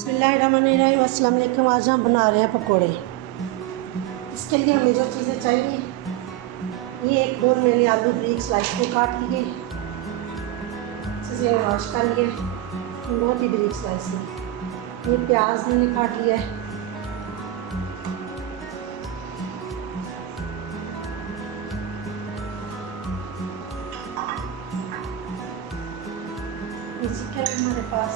बिस्मिल्लाहिर्रहमानिर्रहीम। अस्सलाम वालेकुम। आज हम बना रहे हैं पकोड़े। इसके लिए हमें जो चीज़ें चाहिए, ये एक बोल मैंने आलू बारीक स्लाइस को काट लिए, इसे वॉश कर लिए बहुत ही बारीक स्लाइस में। ये प्याज मैंने काट लिया है, ये चिकन हमारे पास,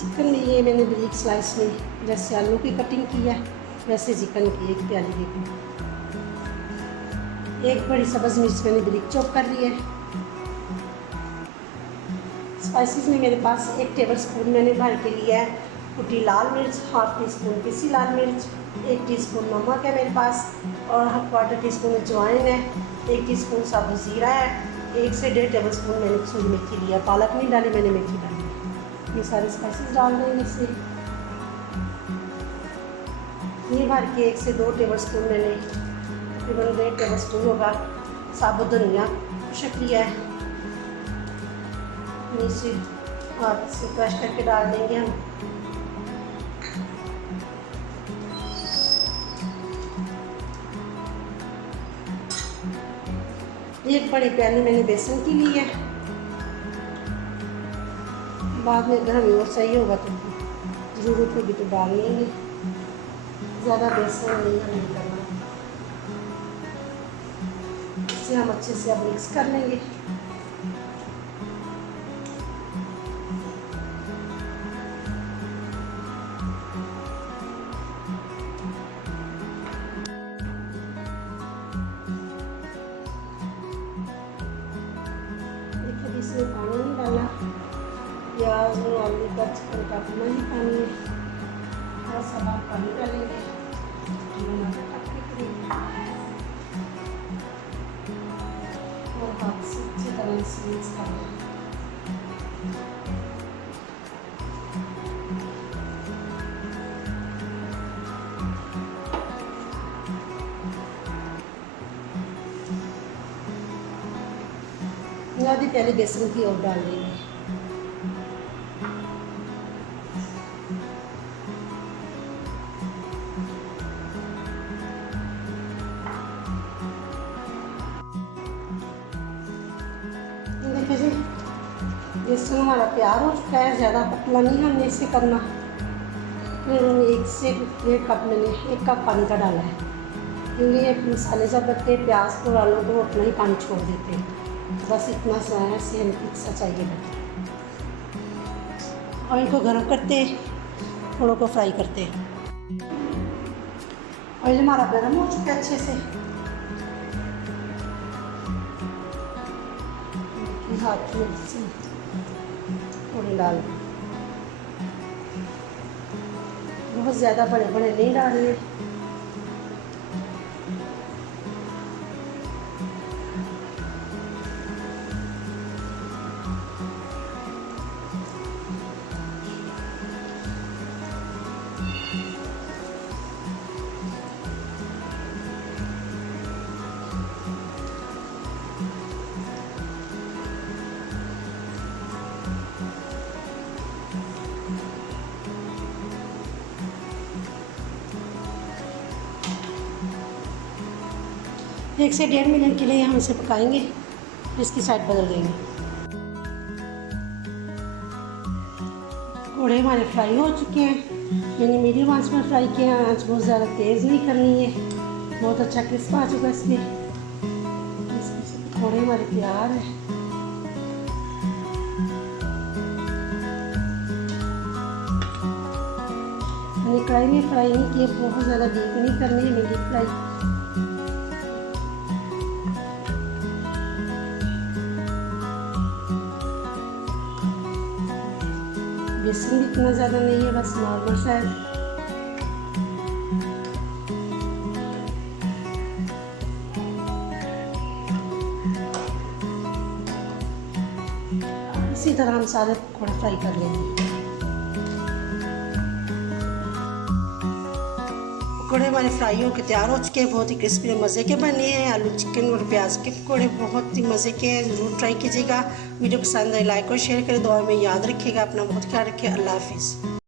चिकन लिए मैंने बारीक स्लाइस में, जैसे आलू की कटिंग की है वैसे चिकन की एक प्याली देखी। एक बड़ी सब्ज़ मिर्च मैंने बारीक चॉप कर ली है। स्पाइसेस में मेरे पास 1 टेबल स्पून मैंने भर के लिया है कुटी लाल मिर्च, हाफ टी स्पून पिसी लाल मिर्च, 1 टीस्पून नमक है मेरे पास, और 1/4 टीस्पून अजवाइन है, 1 टीस्पून साबुत ज़ीरा है, 1 से 1.5 टेबल स्पून मैंने कसूरी मेथी लिया। पालक नहीं डाली मैंने, मेथी डाली। ये सारे स्पाइसेस डाल देंगे इसे। ये भर के 1 से 2 टेबल स्पून मैंने, तकरीबन 1.5 टेबल स्पून होगा साबुत धनिया कुचल लिया है, इसे हाथ से क्रश करके डाल देंगे हम। एक बड़ी प्याली मैंने बेसन की ली है। बाद में अगर हमें और चाहिए होगा तो ज़रूरत होगी तो डाल लेंगे, ज़्यादा बेसन नहीं हमें करना। इसे हम अच्छे से अब मिक्स कर लेंगे। देखिए इसमें पानी नहीं डाला, प्याज और आलू का चिकन का अपना ही पानी है, थोड़ा सा हम पानी डालेंगे और हाथ से अच्छी तरह से मिक्स कर लेंगे। आधी प्याली बेसन की और डाल देंगे। देखिए जी, बेसन हमारा तैयार हो चुका है। ज़्यादा पतला नहीं हमने इसे करना। 1 से 1.5 कप मैंने 1 कप पानी का डाला है, क्योंकि ये मसाले जब लगते हैं प्याज को आलू को उतना ही पानी छोड़ देते हैं। बस इतना सा है, सेम सा चाहिए। ऑयल को गर्म करते, थोड़ों को फ्राई करते। ऑयल हमारा गर्म हो चुका है अच्छे से। हाथ में थोड़े डाल, बहुत ज़्यादा बड़े बड़े नहीं डालने। एक से 1.5 मिनट के लिए हम इसे पकाएंगे, फिर इसकी साइड बदल देंगे। पकौड़े हमारे फ्राई हो चुके हैं। मैंने मीडियम आंच पर फ्राई किया है, आंच बहुत ज़्यादा तेज़ नहीं करनी है। बहुत अच्छा क्रिस्प आ चुका है इसमें। पकौड़े हमारे तैयार हैं। मैंने कढ़ाई में फ्राई नहीं किए, बहुत ज़्यादा डीप नहीं करनी है, मीडियम फ्राई। बेसन भी इतना ज़्यादा नहीं है, बस नॉर्मल सा है। इसी तरह हम सारे पकौड़े फ्राई कर लेंगे। पकौड़े हमारे फ्राई होकर तैयार हो चुके हैं, बहुत ही क्रिस्पी और मज़े के बने हैं। आलू चिकन और प्याज के पकौड़े बहुत ही मज़े के हैं, ज़रूर ट्राई कीजिएगा। वीडियो पसंद आए लाइक और शेयर करें, दुआ में याद रखिएगा, अपना बहुत ख्याल रखिए। अल्लाह हाफिज़।